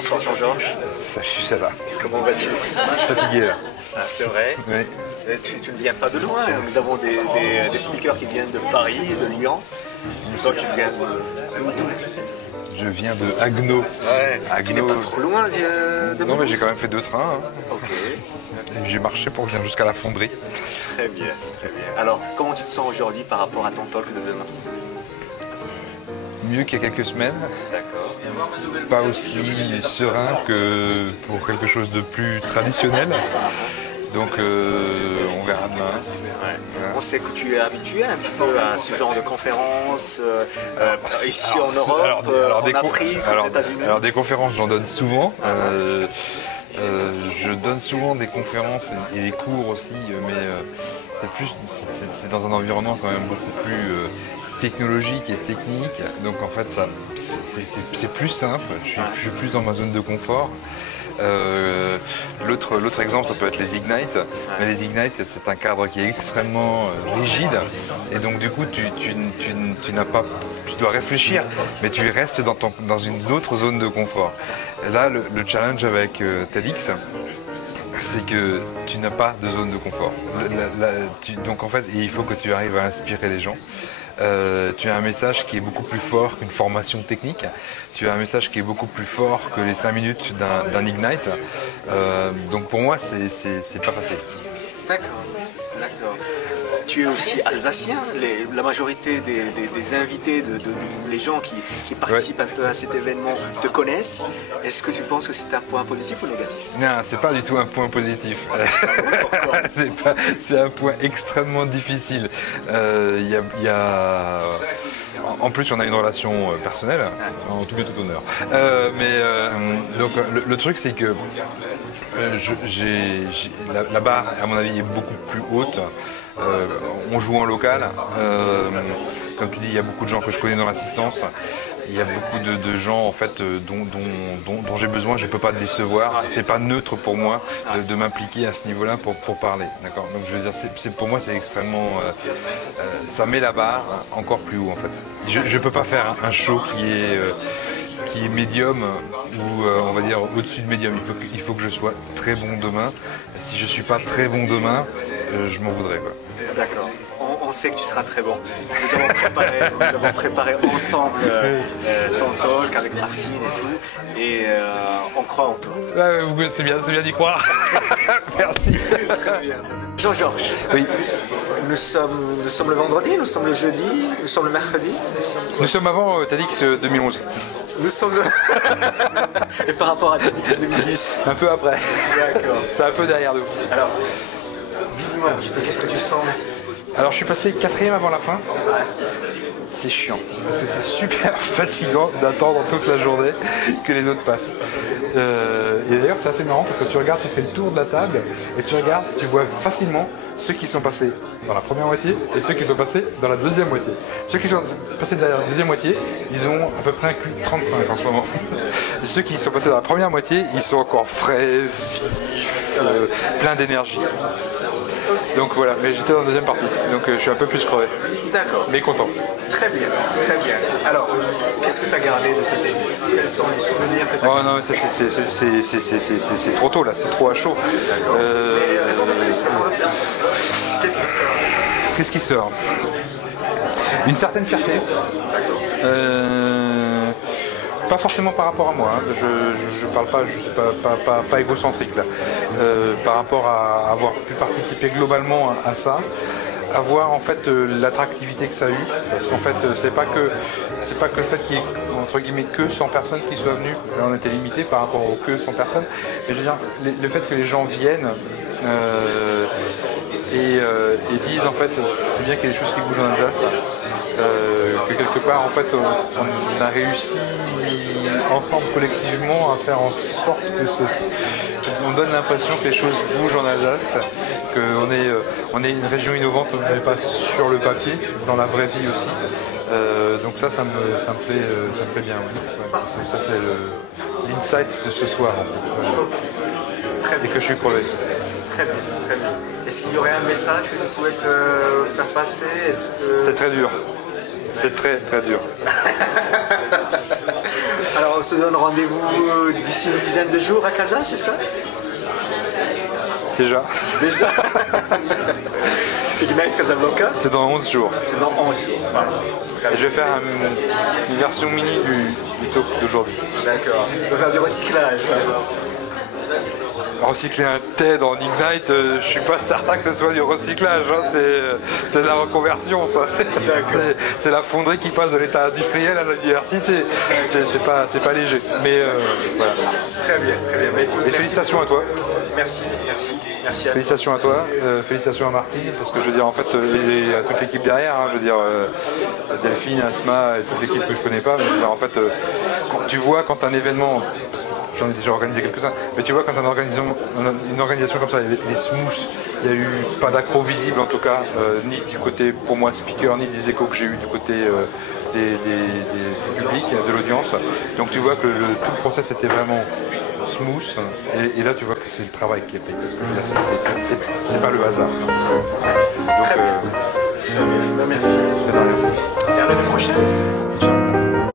Bonsoir Jean-Georges. Salut, ça va. Comment vas-tu? Je suis fatigué là. Ah, c'est vrai. Oui. Tu ne viens pas de loin. Nous avons des speakers qui viennent de Paris, de Lyon. Toi, tu viens d'où? Je viens de Haguenau. Ouais. Qui n'est pas trop loin de Non, mais j'ai Mulhouse. quand même fait 2 trains. Ok. Et j'ai marché pour venir jusqu'à la fonderie. Très bien, très bien. Alors, comment tu te sens aujourd'hui par rapport à ton talk de demain? Mieux qu'il y a quelques semaines. D'accord. Pas aussi serein que pour quelque chose de plus traditionnel. Donc on verra demain. Ouais. On sait que tu es habitué un petit peu à ce genre de conférences ici en Europe, en Afrique, aux États-Unis. Alors des conférences, j'en donne souvent. Je donne souvent des conférences et des cours aussi, mais c'est dans un environnement quand même beaucoup plus technologique et technique. Donc en fait, c'est plus simple. Je suis plus dans ma zone de confort. L'autre exemple, ça peut être les Ignite, mais les Ignite, c'est un cadre qui est extrêmement rigide, et donc du coup, tu dois réfléchir, mais tu restes dans une autre zone de confort. Et là, le challenge avec TEDx, c'est que tu n'as pas de zone de confort. Donc en fait, il faut que tu arrives à inspirer les gens. Tu as un message qui est beaucoup plus fort qu'une formation technique. Tu as un message qui est beaucoup plus fort que les 5 minutes d'un Ignite. Donc pour moi, c'est pas facile. D'accord, d'accord. Tu es aussi alsacien. La majorité des invités, les gens qui participent un peu à cet événement te connaissent. Est-ce que tu penses que c'est un point positif ou négatif? Non, c'est pas du tout un point positif. Pourquoi? C'est un point extrêmement difficile. En plus, on a une relation personnelle, en tout bien tout honneur. Donc le truc, c'est que la barre, à mon avis, est beaucoup plus haute. On joue en local. Comme tu dis, il y a beaucoup de gens que je connais dans l'assistance. Il y a beaucoup de gens en fait dont j'ai besoin, je ne peux pas décevoir. C'est pas neutre pour moi de m'impliquer à ce niveau-là pour parler. D'accord. Donc je veux dire, pour moi c'est extrêmement, ça met la barre encore plus haut en fait. Je ne peux pas faire un show qui est médium ou on va dire au-dessus de médium. Il faut que je sois très bon demain. Si je suis pas très bon demain, je m'en voudrais quoi. D'accord. On sait que tu seras très bon. Nous avons préparé ensemble ton talk avec Martine et tout, et on croit en toi. Ouais, c'est bien d'y croire. Merci. Très bien. Jean-Georges, Oui. nous sommes le vendredi, nous sommes le jeudi, nous sommes le mercredi. Nous sommes avant TEDx 2011. Nous sommes et par rapport à TEDx 2010. Un peu après. D'accord. C'est un peu derrière nous. Alors, dis-moi un petit peu, qu'est-ce que tu sens? Alors je suis passé 4e avant la fin. C'est chiant, parce que c'est super fatigant d'attendre toute la journée que les autres passent. Et d'ailleurs c'est assez marrant parce que tu regardes, tu fais le tour de la table et tu regardes, tu vois facilement ceux qui sont passés dans la première moitié et ceux qui sont passés dans la deuxième moitié. Ceux qui sont passés dans la deuxième moitié, ils ont à peu près un Q35 en ce moment. Et ceux qui sont passés dans la première moitié, ils sont encore frais, vifs, plein d'énergie. Donc voilà, mais j'étais dans la deuxième partie, donc je suis un peu plus crevé. D'accord. Mais content. Très bien, très bien. Alors, qu'est-ce que tu as gardé de ce TEDx? Quels sont les souvenirs que tu as? Oh non, mais ça c'est trop tôt là, c'est trop à chaud. Mais raison de plus. Qu'est-ce qui sort? Qu'est-ce qui sort? Une certaine fierté. Pas forcément par rapport à moi, hein. Je parle pas, je suis pas égocentrique là. Par rapport à avoir pu participer globalement à ça, à voir en fait l'attractivité que ça a eu, parce qu'en fait c'est pas que le fait qu'il y ait entre guillemets que 100 personnes qui soient venues, là on était limité par rapport aux que 100 personnes, mais je veux dire le fait que les gens viennent et disent en fait c'est bien qu'il y ait des choses qui bougent en Alsace, que quelque part en fait on a réussi ensemble collectivement à faire en sorte que on donne l'impression que les choses bougent en Alsace, qu'on est une région innovante, mais pas sur le papier, dans la vraie vie aussi. Donc ça me plaît bien. Ouais. Ça c'est l'insight de ce soir en fait. Et que je suis crevé. Très bien, très bien. Est-ce qu'il y aurait un message que tu souhaites faire passer? C'est très dur. C'est très très dur. Alors on se donne rendez-vous d'ici une dizaine de jours à Casa, c'est ça? Déjà. Déjà. Ignite Casablanca? C'est dans 11 jours. C'est dans 11 jours. Voilà. Et je vais faire une version mini du talk d'aujourd'hui. D'accord. On va faire du recyclage. Recycler un TED en Ignite, je suis pas certain que ce soit du recyclage, hein. C'est de la reconversion, ça. C'est la fonderie qui passe de l'état industriel à l'université. C'est pas léger. Mais voilà. Très bien, très bien. Bah, écoute, et félicitations à toi. Merci à toi. Félicitations à toi, félicitations à Martine, parce que je veux dire en fait, et à toute l'équipe derrière, hein, je veux dire Delphine, Asma et toute l'équipe que je connais pas, mais je veux dire, en fait, tu vois quand un événement, j'en ai déjà organisé quelques-uns, mais tu vois quand une organisation comme ça, elle est smooth, il n'y a eu pas d'accro visible en tout cas, ni du côté pour moi speaker, ni des échos que j'ai eu du côté du public, de l'audience. Donc tu vois que tout le process était vraiment smooth, et là tu vois que c'est le travail qui est payé. C'est pas le hasard. Donc, très bien. Merci.